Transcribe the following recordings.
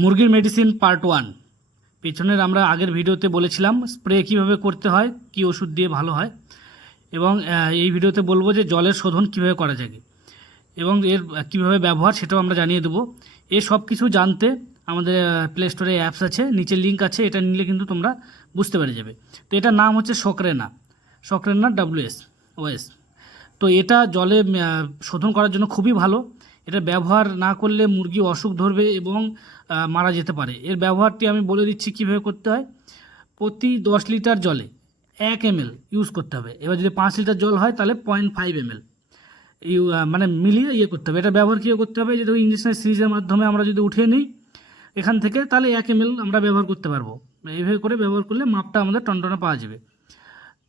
মুরগির medicine part 1। পেছনের আমরা আগের ভিডিওতে বলেছিলাম স্প্রে কিভাবে করতে হয়, কি ওষুধ দিয়ে ভালো হয়, এবং এই ভিডিওতে বলবো যে জলের শোধন কিভাবে করা যায় এবং এর কিভাবে ব্যবহার সেটাও আমরা জানিয়ে দেবো। এই সব কিছু জানতে আমাদের প্লে স্টোরে অ্যাপস আছে, নিচে লিঙ্ক আছে, এটা নিলে কিন্তু তোমরা বুঝতে পেরে যাবে। তো এটার নাম হচ্ছে সক্রেনা WS। তো এটা জলে শোধন করার জন্য খুবই ভালো। এটা ব্যবহার না করলে মুরগি অসুখ ধরবে এবং মারা যেতে পারে। এর ব্যবহারটি আমি বলে দিচ্ছি কীভাবে করতে হয়। প্রতি 10 লিটার জলে 1 ml ইউজ করতে হবে। এবার যদি 5 লিটার জল হয় তাহলে 0.5 ml মানে মিলিয়ে করতে হবে। এটা ব্যবহার কীভাবে করতে হবে, যদি ইঞ্জেকশনের সিরিজের মাধ্যমে আমরা যদি উঠিয়ে নিই এখান থেকে, তাহলে 1 ml আমরা ব্যবহার করতে পারবো। এইভাবে করে ব্যবহার করলে মাপটা আমাদের টনটনে পাওয়া যাবে।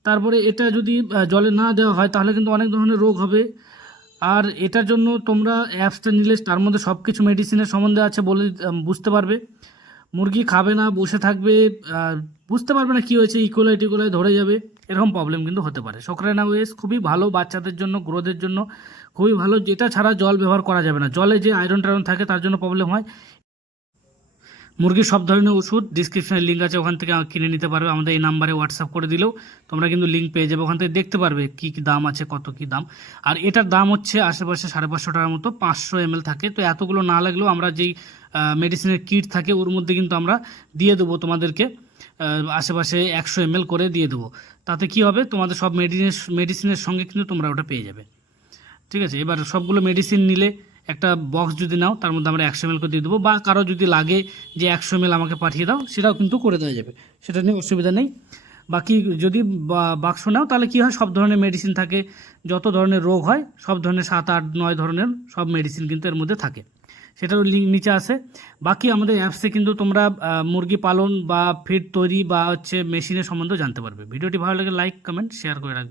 তারপরে এটা যদি জলে না দেওয়া হয় তাহলে কিন্তু অনেক ধরনের রোগ হবে। আর এটার জন্য তোমরা অ্যাপসটা নিলে তার মধ্যে সব কিছু মেডিসিনের সম্বন্ধে আছে বলে বুঝতে পারবে। মুরগি খাবে না, বসে থাকবে, বুঝতে পারবে না কী হয়েছে, ইকোলাই ধরে যাবে, এরকম প্রবলেম কিন্তু হতে পারে। সক্রেনা ওয়েস খুবই ভালো বাচ্চাদের জন্য, গ্রোথের জন্য খুবই ভালো। যেটা ছাড়া জল ব্যবহার করা যাবে না, জলে যে আয়রন টায়রন থাকে তার জন্য প্রবলেম হয়। মুরগির সব ধরনের ওষুধ ডিসক্রিপশনে লিঙ্ক আছে, ওখান থেকে কিনে নিতে পারবে। আমাদের এই নাম্বারে হোয়াটসঅ্যাপ করে দিলেও তোমরা কিন্তু লিঙ্ক পেয়ে যাবে, ওখান থেকে দেখতে পারবে কী কী দাম আছে, কত কী দাম। আর এটার দাম হচ্ছে আশেপাশে 550 টাকার মতো, 500 ml থাকে। তো এতগুলো না লাগলেও আমরা যেই মেডিসিনের কিট থাকে ওর মধ্যে কিন্তু আমরা দিয়ে দেবো তোমাদেরকে, আশেপাশে 100 ml করে দিয়ে দেবো। তাতে কি হবে, তোমাদের সব মেডিসিনের সঙ্গে কিন্তু তোমরা ওটা পেয়ে যাবে। ঠিক আছে, এবার সবগুলো মেডিসিন নিলে একটা বক্স যদি নাও তার মধ্যে আমরা 100 ml করে দিয়ে দেবো, বা কারো যদি লাগে যে 100 ml আমাকে পাঠিয়ে দাও সেটাও কিন্তু করে দেওয়া যাবে, সেটা নিয়ে অসুবিধা নেই। বাকি যদি বাক্স নাও তাহলে কী হয়, সব ধরনের মেডিসিন থাকে, যত ধরনের রোগ হয় সব ধরনের 7, 8, 9 ধরনের সব মেডিসিন কিন্তু এর মধ্যে থাকে, সেটারও লিঙ্ক নিচে আসে। বাকি আমাদের অ্যাপসে কিন্তু তোমরা মুরগি পালন বা ফিড তৈরি বা মেশিনের সম্বন্ধেও জানতে পারবে। ভিডিওটি ভালো লাগে লাইক, কমেন্ট, শেয়ার করে রাখবে।